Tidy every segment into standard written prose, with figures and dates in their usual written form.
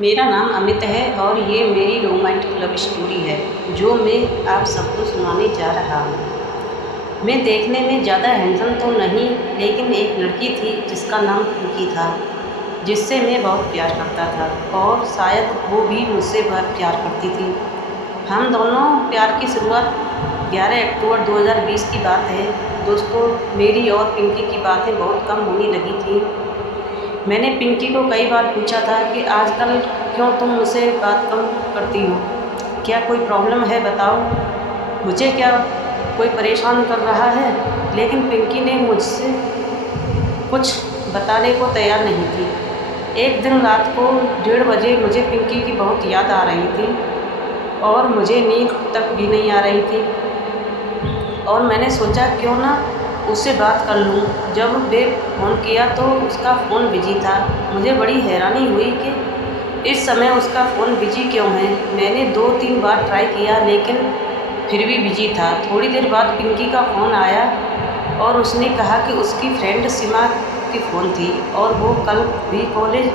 मेरा नाम अमित है और ये मेरी रोमांटिक लव स्टोरी है जो मैं आप सबको सुनाने जा रहा हूँ। मैं देखने में ज़्यादा हैंडसम तो नहीं, लेकिन एक लड़की थी जिसका नाम पिंकी था, जिससे मैं बहुत प्यार करता था और शायद वो भी मुझसे बहुत प्यार करती थी। हम दोनों प्यार की शुरुआत 11 अक्टूबर 2020 की बात है। दोस्तों, मेरी और पिंकी की बातें बहुत कम होने लगी थी। मैंने पिंकी को कई बार पूछा था कि आजकल क्यों तुम मुझसे बात कम करती हो? क्या कोई प्रॉब्लम है, बताओ। मुझे क्या कोई परेशान कर रहा है? लेकिन पिंकी ने मुझसे कुछ बताने को तैयार नहीं थी। एक दिन रात को 1:30 बजे मुझे पिंकी की बहुत याद आ रही थी और मुझे नींद तक भी नहीं आ रही थी, और मैंने सोचा क्यों ना उससे बात कर लूं। जब वे फ़ोन किया तो उसका फ़ोन बिजी था। मुझे बड़ी हैरानी हुई कि इस समय उसका फ़ोन बिजी क्यों है। मैंने 2-3 बार ट्राई किया, लेकिन फिर भी बिजी था। थोड़ी देर बाद पिंकी का फ़ोन आया और उसने कहा कि उसकी फ्रेंड सीमा की फ़ोन थी और वो कल भी कॉलेज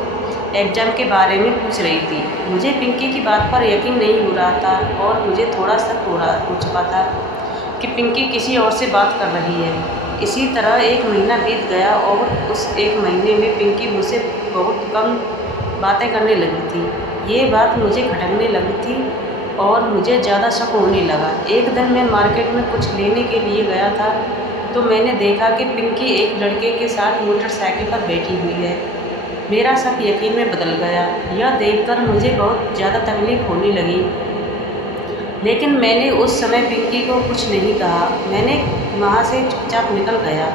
एग्ज़ाम के बारे में पूछ रही थी। मुझे पिंकी की बात पर यकीन नहीं हो रहा था और मुझे थोड़ा शक हो चुका था कि पिंकी किसी और से बात कर रही है। इसी तरह 1 महीना बीत गया और उस 1 महीने में पिंकी मुझसे बहुत कम बातें करने लगी थी। ये बात मुझे खटकने लगी थी और मुझे ज़्यादा शक होने लगा। एक दिन मैं मार्केट में कुछ लेने के लिए गया था, तो मैंने देखा कि पिंकी एक लड़के के साथ मोटरसाइकिल पर बैठी हुई है। मेरा शक यकीन में बदल गया। यह देखकर मुझे बहुत ज़्यादा तकलीफ़ होने लगी, लेकिन मैंने उस समय पिंकी को कुछ नहीं कहा। मैंने वहाँ से चुपचाप निकल गया।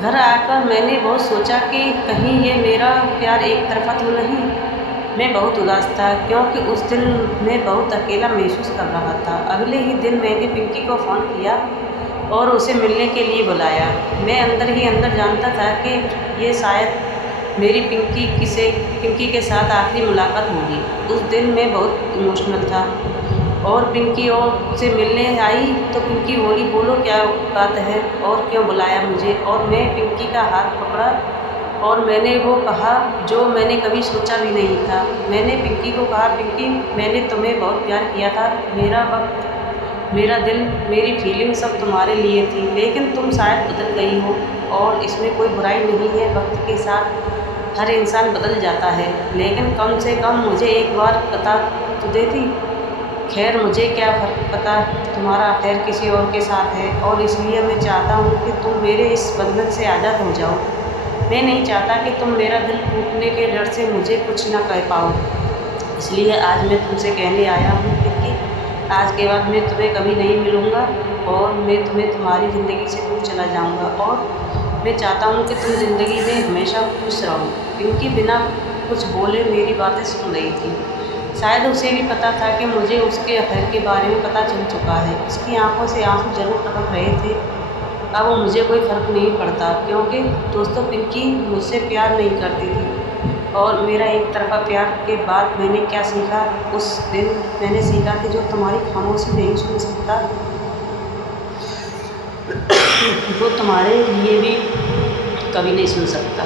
घर आकर मैंने बहुत सोचा कि कहीं ये मेरा प्यार एक तरफ़ा तो नहीं। मैं बहुत उदास था क्योंकि उस दिन मैं बहुत अकेला महसूस कर रहा था। अगले ही दिन मैंने पिंकी को फ़ोन किया और उसे मिलने के लिए बुलाया। मैं अंदर ही अंदर जानता था कि ये शायद मेरी पिंकी के साथ आखिरी मुलाकात होगी। उस दिन मैं बहुत इमोशनल था और पिंकी और से मिलने आई तो पिंकी बोली, बोलो क्या बात है और क्यों बुलाया मुझे। और मैं पिंकी का हाथ पकड़ा और मैंने वो कहा जो मैंने कभी सोचा भी नहीं था। मैंने पिंकी को कहा, पिंकी, मैंने तुम्हें बहुत प्यार किया था। मेरा वक्त, मेरा दिल, मेरी फीलिंग सब तुम्हारे लिए थी, लेकिन तुम शायद बदल गई हो और इसमें कोई बुराई नहीं है। वक्त के साथ हर इंसान बदल जाता है, लेकिन कम से कम मुझे एक बार बता तो देती। खैर, मुझे क्या फ़र्क पता, तुम्हारा अफेयर किसी और के साथ है और इसलिए मैं चाहता हूँ कि तुम मेरे इस बंधन से आज़ाद हो जाओ। मैं नहीं चाहता कि तुम मेरा दिल टूटने के डर से मुझे कुछ ना कह पाओ। इसलिए आज मैं तुमसे कहने आया हूँ कि आज के बाद मैं तुम्हें कभी नहीं मिलूँगा और मैं तुम्हारी ज़िंदगी से दूर चला जाऊँगा, और मैं चाहता हूँ कि तुम ज़िंदगी में हमेशा खुश रहो। पिंकी बिना कुछ बोले मेरी बातें सुन रही थी। शायद उसे भी पता था कि मुझे उसके अफेयर के बारे में पता चल चुका है। उसकी आंखों से आंसू जरूर टपक रहे थे। अब मुझे कोई फ़र्क नहीं पड़ता, क्योंकि दोस्तों, पिंकी मुझसे प्यार नहीं करती थी और मेरा एक तरफ़ा प्यार के बाद मैंने क्या सीखा। उस दिन मैंने सीखा कि जो तुम्हारी खामोशी नहीं सुन सकता वो तुम्हारे लिए भी कभी नहीं सुन सकता।